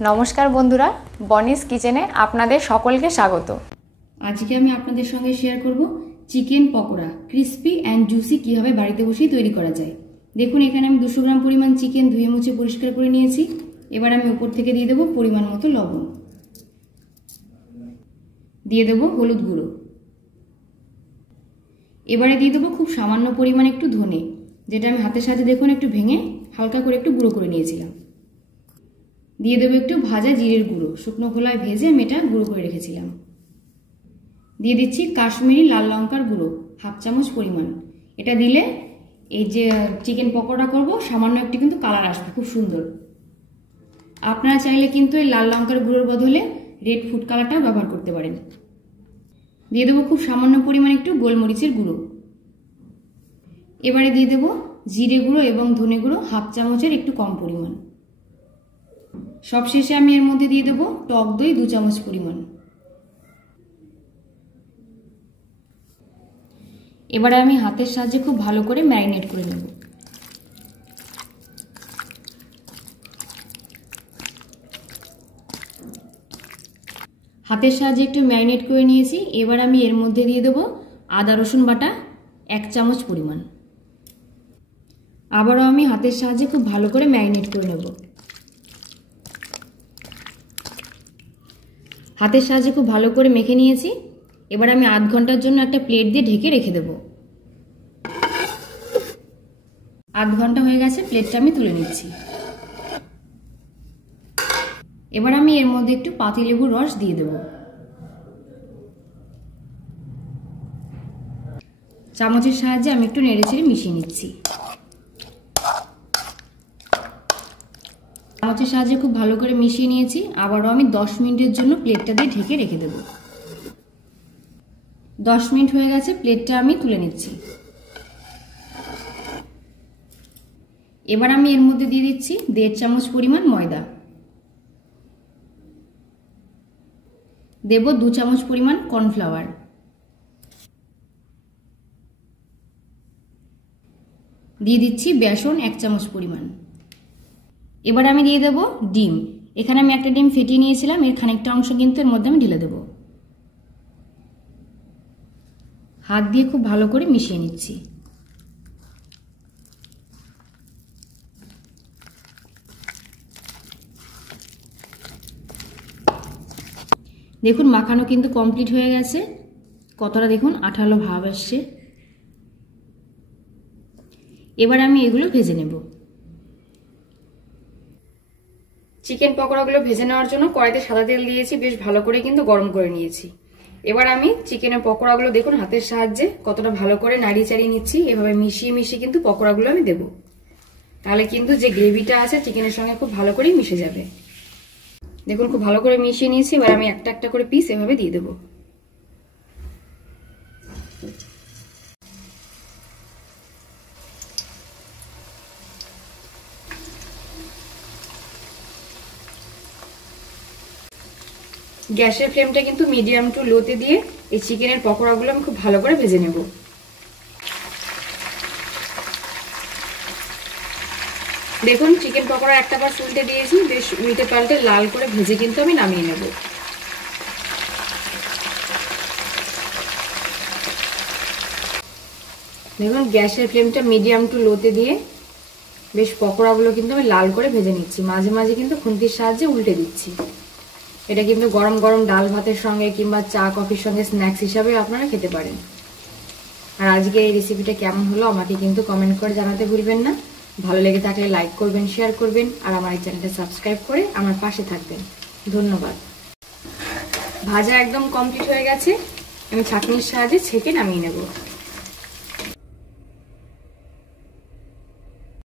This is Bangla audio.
নমস্কার বন্ধুরা, বনিস কিচেনে আপনাদের সকলকে স্বাগত। আজকে আমি আপনাদের সঙ্গে শেয়ার করব chicken pakora crispy and juicy কিভাবে বাড়িতে বসেই তৈরি করা যায়। দেখুন এখানে আমি 200 গ্রাম পরিমাণ চিকেন ধুয়ে মুছে পরিষ্কার করে নিয়েছি। এবার আমি উপর থেকে দিয়ে দেবো পরিমাণ মতো লবণ, দিয়ে দেবো হলুদ গুঁড়ো, এবারে দিয়ে দেবো খুব সামান্য পরিমাণ একটু ধনে, যেটা আমি হাতের সাথে দেখুন একটু ভেঙে হালকা করে একটু গুঁড়ো করে নিয়েছিলাম। দিয়ে দেবো একটু ভাজা জিরের গুঁড়ো, শুকনো খোলায় ভেজে আমি এটা গুঁড়ো করে রেখেছিলাম। দিয়ে দিচ্ছি কাশ্মীরি লাল লঙ্কার গুঁড়ো 1/2 চামচ পরিমাণ। এটা দিলে এই যে চিকেন পকোড়া করব সামান্য একটু কিন্তু কালার আসবে, খুব সুন্দর। আপনারা চাইলে কিন্তু এই লাল লঙ্কার গুঁড়োর বদলে রেড ফুড কালারটাও ব্যবহার করতে পারেন। দিয়ে দেবো খুব সামান্য পরিমাণ একটু গোলমরিচের গুঁড়ো। এবারে দিয়ে দেবো জিরে গুঁড়ো এবং ধনে গুঁড়ো 1/2 চামচের একটু কম পরিমাণ। সবশেষে আমি এর মধ্যে দিয়ে দেবো টক দই 2 চামচ পরিমাণ। এবারে আমি হাতের সাহায্যে খুব ভালো করে ম্যারিনেট করে নেব। হাতের সাহায্যে একটু ম্যারিনেট করে নিয়েছি। এবার আমি এর মধ্যে দিয়ে দেবো আদা রসুন বাটা 1 চামচ পরিমাণ। আবারও আমি হাতের সাহায্যে খুব ভালো করে ম্যারিনেট করে নেব। হাতের সাহায্যে খুব ভালো করে মেখে নিয়েছি। এবার আমি আধ ঘন্টার জন্য একটা প্লেট দিয়ে ঢেকে রেখে দেব। আধ ঘন্টা হয়ে গেছে, প্লেটটা আমি তুলে নিচ্ছি। এবার আমি এর মধ্যে একটু পাতিলেবুর রস দিয়ে দেব। চামচের সাহায্যে আমি একটু নেড়েচেড়ে মিশিয়ে নিচ্ছি। চামচের সাহায্যে খুব ভালো করে মিশিয়ে নিয়েছি। আবারও আমি 10 মিনিটের জন্য প্লেটটা দিয়ে ঢেকে রেখে দেব। 10 মিনিট হয়ে গেছে, প্লেটটা আমি তুলে নিচ্ছি। এবার আমি এর মধ্যে দিয়ে দিচ্ছি 1.5 চামচ পরিমাণ ময়দা, দেব 2 চামচ পরিমাণ কর্নফ্লাওয়ার, দিয়ে দিচ্ছি বেসন 1 চামচ পরিমাণ। এবার আমি দিয়ে দেব ডিম। এখানে আমি একটা ডিম ফেটিয়ে নিয়েছিলাম, এর খানিকটা অংশ কিন্তু এর মধ্যে আমি ঢেলে দেব। হাত দিয়ে খুব ভালো করে মিশিয়ে নিচ্ছি। দেখুন মাখানো কিন্তু কমপ্লিট হয়ে গেছে। কতটা দেখুন আঠালো ভাব আসছে। এবার আমি এগুলো ভেজে নেব। চিকেন পকোড়াগুলো ভেজে নেওয়ার জন্য কড়াইতে সাদা তেল দিয়েছি, বেশ ভালো করে কিন্তু গরম করে নিয়েছি। এবার আমি চিকেনের পকোড়াগুলো দেখুন হাতের সাহায্যে কতটা ভালো করে নাড়িয়ে চাড়িয়ে নিচ্ছি। এভাবে মিশিয়ে মিশিয়ে কিন্তু পকোড়াগুলো আমি দেব, তাহলে কিন্তু যে গ্রেভিটা আছে চিকেনের সঙ্গে খুব ভালো করেই মিশে যাবে। দেখুন খুব ভালো করে মিশিয়ে নিয়েছি। এবার আমি একটা একটা করে পিস এভাবে দিয়ে দেবো। গ্যাসের ফ্লেমটা কিন্তু মিডিয়াম টু লোতে দিয়ে এই চিকেনের পকোড়াগুলো আমি খুব ভালো করে ভেজে নেব। দেখুন চিকেন পকোড়া একটা বার উল্টে দিয়েছি, বেশ উল্টে পাল্টে লাল করে ভেজে কিন্তু আমি নামিয়ে নেব। দেখুন গ্যাসের ফ্লেমটা মিডিয়াম টু লোতে দিয়ে বেশ পকোড়াগুলো কিন্তু আমি লাল করে ভেজে নিচ্ছি। মাঝে মাঝে কিন্তু খুন্তির সাহায্যে উল্টে দিচ্ছি। এটা কিন্তু গরম গরম ডাল ভাতের সঙ্গে কিংবা চা কফির সঙ্গে স্ন্যাক্স হিসাবে আপনারা খেতে পারেন। আর আজকে এই রেসিপিটা কেমন হলো আমাকে কিন্তু কমেন্ট করে জানাতে ভুলবেন না। ভালো লেগে থাকলে লাইক করবেন, শেয়ার করবেন, আর আমার এই চ্যানেলটা সাবস্ক্রাইব করে আমার পাশে থাকবেন। ধন্যবাদ। ভাজা একদম কমপ্লিট হয়ে গেছে, আমি ছাঁকনির সাহায্যে ছেঁকে নামিয়ে নেব।